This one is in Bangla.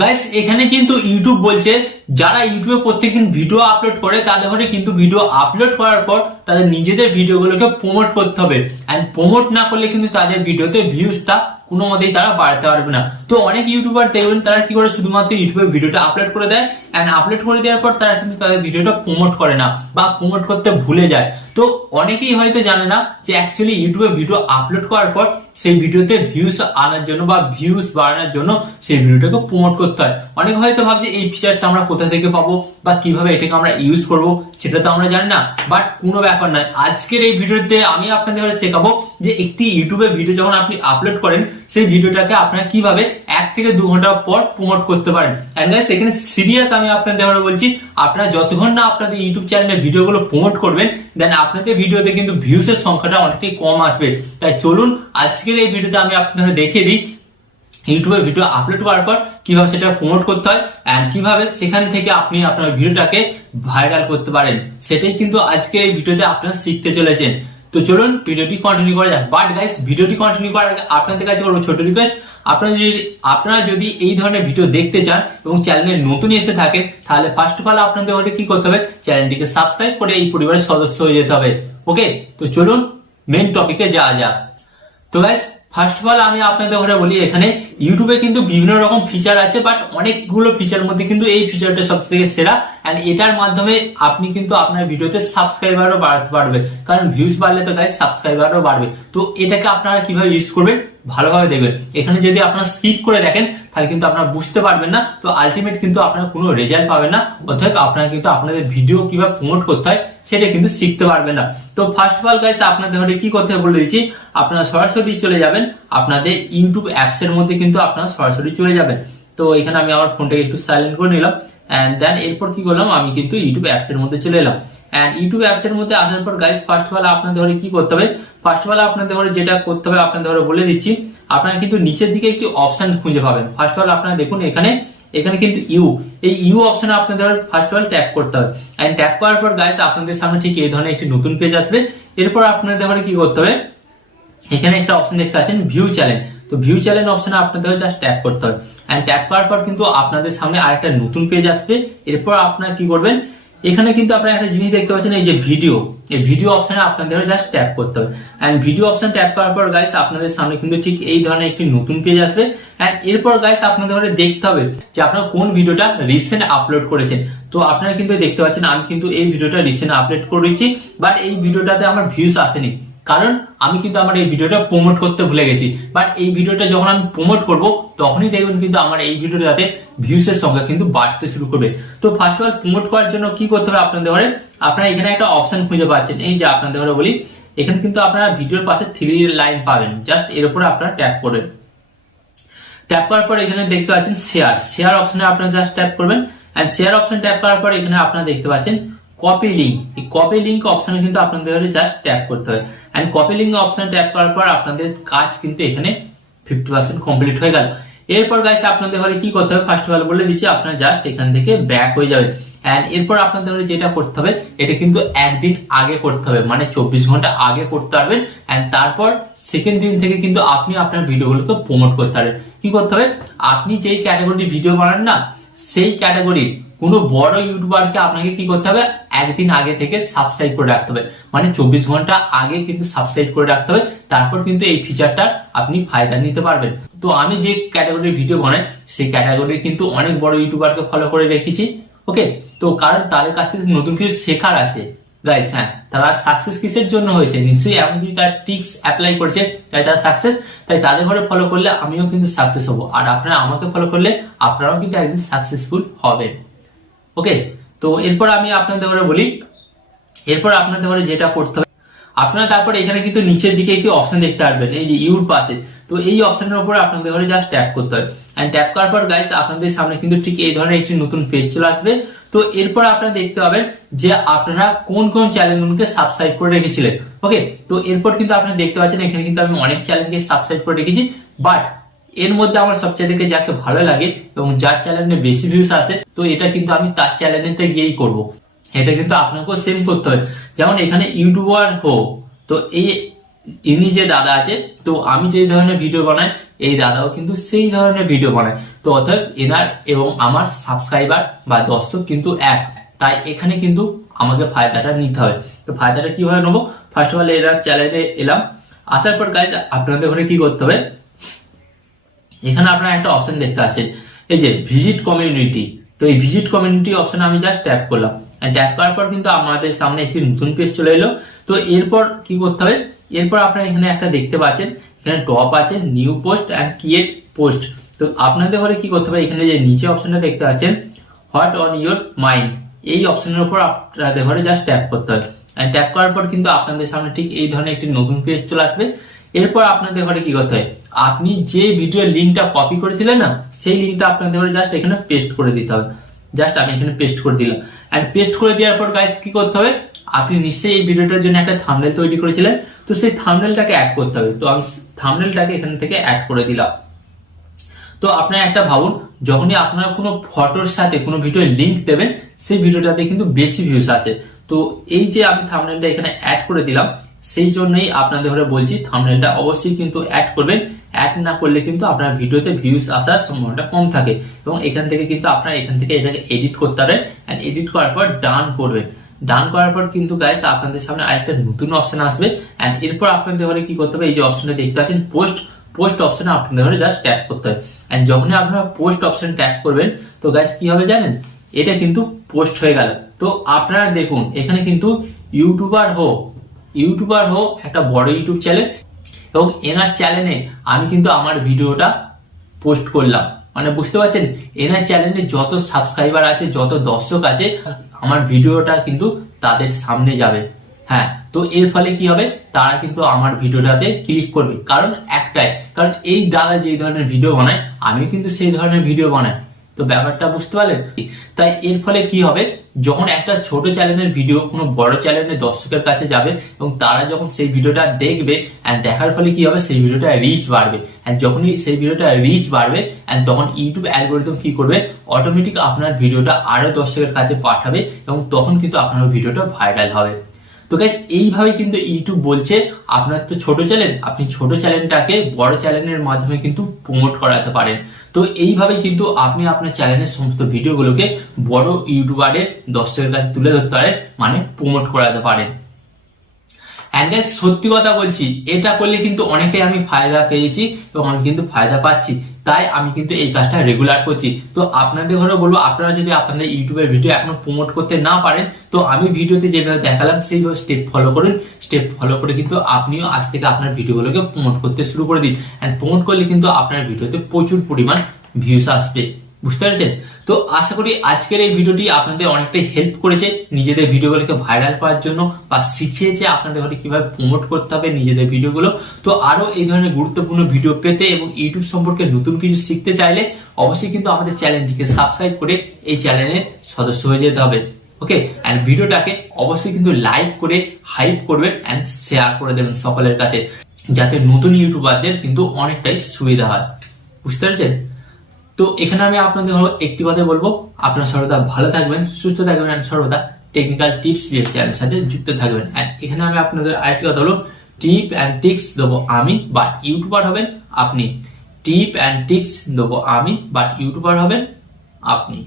গাইস এখানে কিন্তু ইউটিউব বলছে যারা ইউটিউবে প্রত্যেকদিন ভিডিও আপলোড করে তাদের ঘরে কিন্তু ভিডিও আপলোড করার পর তাদের নিজেদের ভিডিওগুলোকে প্রমোট করতে হবে। এন্ড প্রমোট না করলে কিন্তু তাদের ভিডিওতে ভিউজটা কোনো মতেই তারা বাড়াতে পারবে না। তো অনেক ইউটিউবার দেখবেন তারা কি করে শুধুমাত্র ইউটিউবে ভিডিওটা আপলোড করে দেয়, এন্ড আপলোড করে দেওয়ার পর তারা কিন্তু তাদের ভিডিওটা প্রমোট করে না বা প্রমোট করতে ভুলে যায়। তো অনেকেই হয়তো জানে না যে অ্যাকচুয়ালি ইউটিউবে ভিডিও আপলোড করার পর সেই ভিডিওতে ভিউজ আনার জন্য বা ভিউজ বাড়ানোর জন্য সেই ভিডিওটাকে প্রমোট করতে হয়। অনেকে হয়তো ভাবছে এই ফিচারটা আমরা কোথা থেকে পাবো বা কিভাবে এটাকে আমরা ইউজ করব সেটা তো আমরা জানি না, বাট কোনো ব্যাপার নয়। আজকের এই ভিডিওতে আমি আপনাদের শেখাবো যে একটি ইউটিউবে ভিডিও যখন আপনি আপলোড করেন সেই ভিডিওটাকে আপনারা কিভাবে 1 থেকে 2 ঘন্টা পর প্রমোট করতে পারেন। এন্ড গাইস এখানে সিরিয়াস আমি আপনাদের বলছি, আপনারা যতক্ষণ না আপনাদের ইউটিউব চ্যানেলে ভিডিওগুলো প্রমোট করবেন দেন আপনাদের ভিডিওতে কিন্তু ভিউসের সংখ্যাটা অনেকটাই কম আসবে। তাই চলুন আজকের এই ভিডিওতে আমি আপনাদের দেখিয়ে দিই ইউটিউবে ভিডিও আপলোড করার পর কিভাবে সেটা প্রমোট করতে হয় এন্ড কিভাবে সেখান থেকে আপনি আপনার ভিডিওটাকে ভাইরাল করতে পারেন, সেটাই কিন্তু আজকে এই ভিডিওতে আপনারা শিখতে চলেছেন। তো চলুন ভিডিওটি কন্টিনিউ করা যাক। বাট গাইস ভিডিওটি কন্টিনিউ করার আগে আপনাদের কাছে করবো ছোট রিকোয়েস্ট, আপনারা যদি এই ধরনের ভিডিও দেখতে চান এবং চ্যানেলে নতুন এসে থাকেন তাহলে ফার্স্ট অফ অল আপনাদের ওটা কি করতে হবে, চ্যানেলটিকে সাবস্ক্রাইব করে এই পরিবারের সদস্য হয়ে যেতে হবে। ওকে, তো চলুন মেইন টপিকে যাওয়া যাক। তো গাইস ফার্স্ট অফ অল আমি আপনাদের ঘরে বলি, এখানে ইউটিউবে কিন্তু বিভিন্ন রকম ফিচার আছে, বাট অনেকগুলো ফিচার মধ্যে কিন্তু এই ফিচারটা সবথেকে সেরা। এন্ড এটার মাধ্যমে আপনি কিন্তু আপনার ভিডিওতে সাবস্ক্রাইবারও বাড়াতে পারবে, কারণ ভিউজ বাড়লে তো গাইস সাবস্ক্রাইবারও বাড়বে। তো এটাকে আপনারা কিভাবে ইউজ করবেন ভালোভাবে দেখবেন। এখানে যদি আপনারা স্কিপ করে দেখেন তাহলে কিন্তু আপনারা বুঝতে পারবেন না, তো আলটিমেট কিন্তু আপনারা কোনো রেজাল্ট পাবেন না। অতএব আপনারা কিন্তু আপনাদের ভিডিও কিভাবে প্রমোট করতে হয় সেটা কিন্তু শিখতে পারবেন না। তো ফার্স্ট অফ অল গাইস আপনাদের ঘরে কি করতে হবে বলে দিচ্ছি, আপনারা সরাসরি চলে যাবেন আপনাদের ইউটিউব অ্যাপস এর মধ্যে, কিন্তু আপনারা সরাসরি চলে যাবেন। তো এখানে আমি আমার ফোনটাকে একটু সাইলেন্ট করে নিলাম এন্ড দেন এরপর কি করলাম, আমি কিন্তু ইউটিউব অ্যাপস এর মধ্যে চলে এলাম। এন্ড ইউটিউব অ্যাপস এর মধ্যে আসার পর গাইস ফার্স্ট অফ অল আপনাদের ঘরে কি করতে হবে, ফার্স্ট অফ অল আপনাদের ঘরে যেটা করতে হবে আপনাদের ঘরে বলে দিচ্ছি, আপনারা কিন্তু নিচের দিকে একটি অপশন খুঁজে পাবেন। ফার্স্ট অফ অল আপনারা দেখুন এখানে কিন্তু এই ইউ অপশনে আপনাদের ফার্স্ট অফ অল ট্যাপ করতে হবে। এন্ড ট্যাপ করার পর গাইস আপনাদের সামনে ঠিক এই ধরনের একটি নতুন পেজ আসবে। এরপর আপনাদের ঘরে কি করতে হবে, এখানে একটা অপশন দেখতে পাচ্ছেন ভিউ চ্যানেল। তো ভিউ চ্যানেল অপশনে আপনাদের জাস্ট ট্যাপ করতে হবে। এন্ড ট্যাপ করার পর কিন্তু আপনাদের সামনে আরেকটা নতুন পেজ আসবে। এরপর আপনারা কি করবেন, এখানে কিন্তু আপনারা একটা জিনিস দেখতে পাচ্ছেন এই যে ভিডিও, এই ভিডিও অপশনে আপনাদের জাস্ট ট্যাপ করতে হবে। এন্ড ভিডিও অপশন ট্যাপ করার পর গাইস আপনাদের সামনে কিন্তু ঠিক এই ধরনের একটি নতুন পেজ আসবে। এন্ড এরপর গাইস আপনাদের দেখতে হবে যে আপনারা কোন ভিডিওটা রিসেন্ট আপলোড করেছেন। তো আপনারা কিন্তু দেখতে পাচ্ছেন আমি কিন্তু এই ভিডিওটা রিসেন্ট আপলোড করেছি, বাট এই ভিডিওটাতে আমার ভিউজ আসেনি, কারণ আমি কিন্তু আমার এই ভিডিওটা প্রমোট করতে ভুলে গেছি। বাট এই ভিডিওটা যখন আমি প্রমোট করব তখনই দেখবেন কিন্তু আমার এই ভিডিওটাতে ভিউসের সংখ্যা কিন্তু বাড়তে শুরু করবে। তো ফার্স্ট অফ অল প্রমোট করার জন্য কি করতে হবে আপনাদের ঘরে, আপনারা এখানে একটা অপশন খুঁজে পাচ্ছেন, এই যে আপনাদের ঘরে বলি এখানে কিন্তু আপনারা ভিডিওর পাশে 3 লাইন পাবেন, জাস্ট এর উপরে আপনারা ট্যাপ করবেন। ট্যাপ করার পর এখানে দেখতে পাচ্ছেন শেয়ার অপশনে আপনারা জাস্ট ট্যাপ করবেন। এন্ড শেয়ার অপশন ট্যাপ করার পর এখানে আপনারা দেখতে পাচ্ছেন কপি লিঙ্ক, এই কপি লিঙ্ক অপশনে কিন্তু আপনাদের জাস্ট ট্যাপ করতে হবে। এন্ড কপি লিঙ্ক অপশনে ট্যাপ করার পর আপনাদের কাজ কিন্তু এখানে 50% কমপ্লিট হয়ে গেল। এরপর গাইস আপনাদের ঘরে কি করতে হবে, ফার্স্ট অফ অল বলে দিচ্ছি, আপনারা জাস্ট এখান থেকে ব্যাক হয়ে যাবে। এন্ড এরপর আপনাদের ঘরে যেটা করতে হবে এটা কিন্তু একদিন আগে করতে হবে, মানে 24 ঘন্টা আগে করতে পারবেন। এন্ড তারপর সেকেন্ড দিন থেকে কিন্তু আপনি আপনার ভিডিওগুলোকে প্রমোট করতে পারবেন। কি করতে হবে, আপনি যেই ক্যাটাগরির ভিডিও বানান না সেই ক্যাটাগরির কোনো বড় ইউটিউবারকে আপনাকে কি করতে হবে, একদিন আগে থেকে সাবস্ক্রাইব করে রাখতে হবে, মানে 24 ঘন্টা আগে কিন্তু সাবস্ক্রাইব করে রাখতে হবে। তারপর কিন্তু এই ফিচারটা আপনি ফায়দা নিতে পারবেন। তো আমি যে ক্যাটাগরির ভিডিও বানাই সেই ক্যাটাগরি কিন্তু অনেক বড় ইউটিউবারকে ফলো করে রেখেছি। ওকে, তো কারণ তাদের কাছ থেকে নতুন কিছু শেখার আছে গাইস। হ্যাঁ, তারা সাকসেস কিসের জন্য হয়েছে, নিশ্চয়ই এমন কিছু তার টিক্স অ্যাপ্লাই করেছে তাই তারা সাকসেস। তাই তাদের ঘরে ফলো করলে আমিও কিন্তু সাকসেস হবো, আর আপনারা আমাকে ফলো করলে আপনারাও কিন্তু একদিন সাকসেসফুল হবেন। ওকে, তো এরপর আমি আপনাদের ঘরে বলি, এরপর আপনাদের ঘরে যেটা করতে হবে আপনারা তারপর এখানে কিন্তু নিচের দিকে একটি অপশন দেখতে পারবেন এই যে ইউর পাশে। তো এই অপশনের উপর আপনাদের ঘরে জাস্ট ট্যাপ করতে হবে। এন্ড ট্যাপ করার পর গাইস আপনাদের সামনে কিন্তু ঠিক এই ধরনের একটি নতুন পেজ চলে আসবে। তো এরপর আপনারা দেখতে পাবেন যে আপনারা কোন কোন চ্যানেলগুলোকে সাবস্ক্রাইব করে রেখেছিলেন। ওকে, তো এরপর কিন্তু আপনারা দেখতে পাচ্ছেন এখানে কিন্তু আমি অনেক চ্যানেলকে সাবস্ক্রাইব করে রেখেছি, বাট এর মধ্যে আমার সবচেয়ে থেকে যাকে ভালো লাগে এবং যার চ্যানেলে বেশি ভিউস আসে, তো এটা কিন্তু আমি তার চ্যানেলতে গিয়েই করব। এটা কিন্তু আপনাকেও সেম করতে হবে। যেমন এখানে ইউটিউবার হো, তো এই ইনি যে দাদা আছে, তো আমি যে ধরনের ভিডিও বানাই এই দাদাও কিন্তু সেই ধরনের ভিডিও বানায়। তো অর্থাৎ এনার এবং আমার সাবস্ক্রাইবার বা দর্শক কিন্তু এক, তাই এখানে কিন্তু আমাকে ফায়দাটা নিতে হবে। তো ফায়দাটা কিভাবে নেবো, ফার্স্ট অফ অল এনার চ্যানেলে এলাম, আসার পর গাইজ আপনাদের ঘরে কি করতে হবে, এখানে আপনারা একটা অপশন দেখতে পাচ্ছেন এই যে ভিজিট কমিউনিটি। তো এই ভিজিট কমিউনিটি অপশনে আমি জাস্ট ট্যাপ করলাম, ট্যাপ করার পর কিন্তু আমাদের সামনে একটি নতুন পেজ চলে এলো। তো এরপর কি করতে হবে, এরপর আপনারা এখানে একটা দেখতে পাচ্ছেন, এখানে টপ আছে new post and create post. তো আপনাদের ঘরে কি করতে হবে, এখানে যে নিচে অপশনটা দেখতে পাচ্ছেন হোয়াট অন ইউর মাইন্ড, এই অপশনের উপর আপনাদের ঘরে জাস্ট ট্যাপ করতে হবে। ট্যাপ করার পর কিন্তু আপনাদের সামনে ঠিক এই ধরনের একটি নতুন পেজ চলে আসবে। এরপর আপনাদের ঘরে কি করতে হয়, আপনি যে ভিডিও লিঙ্কটা কপি করেছিলেন না, সেই লিঙ্কটা আপনাদের ঘরে জাস্ট এখানে পেস্ট করে দিতে হবে। জাস্ট আমি এখানে পেস্ট করে দিলাম। পেস্ট করে দেওয়ার পর গাইস কি করতে হবে, আপনি নিশ্চয়ই এই ভিডিওটার জন্য একটা থাম্বনেল তৈরি করেছিলেন, তো সেই থাম্বনেলটাকে অ্যাড করতে হবে। তো আমি থাম্বনেলটাকে এখান থেকে অ্যাড করে দিলাম। তো আপনারা একটা ভাবুন, যখনই আপনারা কোনো ফটোর সাথে কোনো ভিডিও লিঙ্ক দেবেন, সেই ভিডিওটাতে কিন্তু বেশি ভিউজ আসে। তো এই যে আমি থাম্বনেলটা এখানে অ্যাড করে দিলাম, সেই জন্যই আপনাদের ঘরে বলছি থাম্বনেলটা অবশ্যই কিন্তু অ্যাড করবেন। অ্যাড না করলে কিন্তু আপনার ভিডিওতে ভিউজ আসার সম্ভাবনাটা কম থাকে। এবং এখান থেকে কিন্তু আপনারা এখান থেকে এটাকে এডিট করতে পারেন। এডিট করার পর ডান করবেন। ডান করার পর কিন্তু গাইস আপনাদের সামনে আরেকটা নতুন অপশন আসবে। এরপর আপনাদের ঘরে কি করতে হবে, এই যে অপশনটা দেখতে পাচ্ছেন পোস্ট অপশনে আপনাদের ঘরে জাস্ট ট্যাপ করতে হবে। যখনই আপনারা পোস্ট অপশন ট্যাপ করবেন, তো গাইস কি হবে জানেন, এটা কিন্তু পোস্ট হয়ে গেল। তো আপনারা দেখুন এখানে কিন্তু ইউটিউবার হোক একটা বড় ইউটিউব চ্যানেল, এবং এনার চ্যানেলে আমি কিন্তু আমার ভিডিওটা পোস্ট করলাম, মানে বুঝতে পারছেন, এনার চ্যানেলে যত সাবস্ক্রাইবার আছে, যত দর্শক আছে, আমার ভিডিওটা কিন্তু তাদের সামনে যাবে। হ্যাঁ, তো এর ফলে কি হবে, তারা কিন্তু আমার ভিডিওটাতে ক্লিক করবে, কারণ একটাই, কারণ এই দাদা যে ধরনের ভিডিও বানায়, আমি কিন্তু সেই ধরনের ভিডিও বানাই। তো ব্যাপারটা বুঝতে পারলেন। তাই এর ফলে কি হবে, যখন একটা ছোট চ্যানেলের ভিডিও কোনো বড় চ্যানেলের দর্শকের কাছে যাবে, এবং তারা যখন সেই ভিডিওটা দেখবে, দেখার ফলে কি হবে, সেই ভিডিওটা রিচ বাড়বে। যখনই সেই ভিডিওটা রিচ বাড়বে, তখন ইউটিউব অ্যালগরিদম কি করবে, অটোমেটিক আপনার ভিডিওটা আরো দর্শকের কাছে পাঠাবে, এবং তখন কিন্তু আপনার ভিডিওটা ভাইরাল হবে। তো গাইস এইভাবে কিন্তু ইউটিউব বলছে, আপনার তো ছোট চ্যানেল, আপনি ছোট চ্যানেলটাকে বড় চ্যানেলের মাধ্যমে কিন্তু প্রমোট করাতে পারেন। তো এইভাবে কিন্তু আপনি আপনার চ্যানেলের সমস্ত ভিডিওগুলোকে বড় ইউটিউবারের দর্শকের কাছে তুলে ধরতে পারেন, মানে প্রমোট করাতে পারেন। গাইস সত্যি কথা বলছি, এটা করলে কিন্তু অনেকটাই আমি ফায়দা পেয়েছি, এবং আমি কিন্তু ফায়দা পাচ্ছি, তাই আমি কিন্তু এই কাজটা রেগুলার করছি। তো আপনাদের ঘরে বলবো, আপনারা যদি আপনাদের ইউটিউবের ভিডিও এখনো প্রমোট করতে না পারেন, তো আমি ভিডিওতে যেভাবে দেখালাম সেইভাবে স্টেপ ফলো করুন। স্টেপ ফলো করে কিন্তু আপনিও আজ থেকে আপনার ভিডিওগুলোকে প্রমোট করতে শুরু করে দিন। প্রমোট করলে কিন্তু আপনার ভিডিওতে প্রচুর পরিমাণ ভিউস আসবে, বুঝতে পেরেছেন। তো আশা করি আজকের এই ভিডিওটি আপনাদের অনেকটাই হেল্প করেছে নিজেদের ভিডিওগুলোকে ভাইরাল করার জন্য, বা শিখিয়েছে আপনাদের ঘরে কিভাবে প্রমোট করতে হবে নিজেদের ভিডিওগুলো। তো আরো এই ধরনের গুরুত্বপূর্ণ ভিডিও পেতে এবং ইউটিউব সম্পর্কে নতুন কিছু শিখতে চাইলে অবশ্যই কিন্তু আমাদের চ্যানেলটিকে সাবস্ক্রাইব করে এই চ্যানেলের সদস্য হয়ে যেতে হবে। ওকে, ভিডিওটাকে অবশ্যই কিন্তু লাইক করে হাইপ করবেন, শেয়ার করে দেবেন সকলের কাছে, যাতে নতুন ইউটিউবারদের কিন্তু অনেকটাই সুবিধা হয়, বুঝতে পেরেছেন। তো এখানে আমি আপনাদের একটি কথা বলবো, আপনারা সর্বদা ভালো থাকবেন, সুস্থ থাকবেন, সর্বদা টেকনিক্যাল টিপস চ্যানেলের সাথে যুক্ত থাকবেন। এখানে আমি আপনাদের আরেকটি কথা বলবো, টিপ অ্যান্ড ট্রিক্স দেবো আমি, বা ইউটিউবার হবেন আপনি। টিপ অ্যান্ড ট্রিক্স দেবো আমি, বা ইউটিউবার হবেন আপনি।